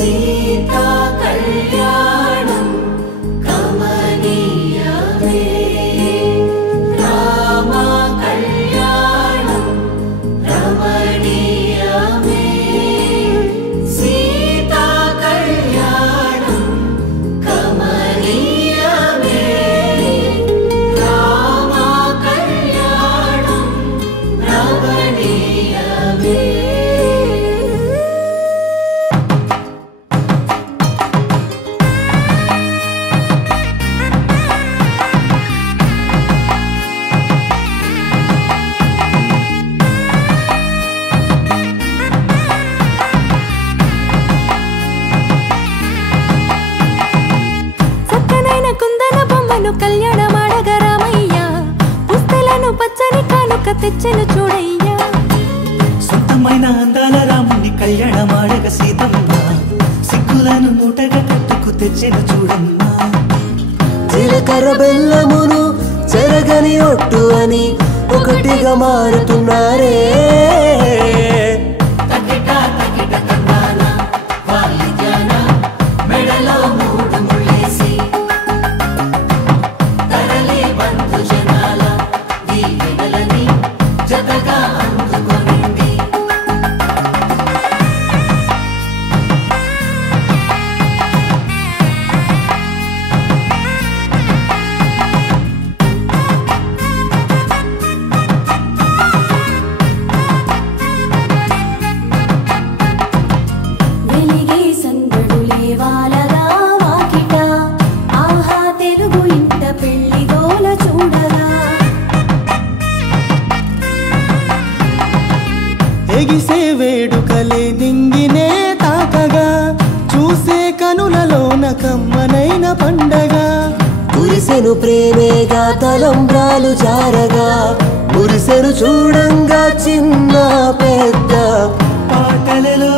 सीता कल्याणं कमनीयमे राम कल्याणं रमणीयमे सीता कल्याणं कमनीयमे राम कल्याणं रमणीयमे కళ్యాణ మాడగ రామయ్య పుస్తలను పచ్చని కానుక తెచ్చెను చూడయ్యా సొంతమైన అందాల రాముని కళ్యాణ మాడగ సీతమ్మ సిగ్గులను మూటగా కట్టుకు తెచ్చెను చూడమ్మా జీలకర్ర బెల్లమును చెరగని ఒట్టు అని ఒకటిగా మారుతున్నారే ఎగిసే వేడుకలే నింగినే తాకగా చూసే కనులలోన కమ్మనైన పండగ కురిసెను ప్రేమేగా తలంబ్రాలు జారగా మురిసెను చూడంగా చిన్న పెద్ద పాటలలో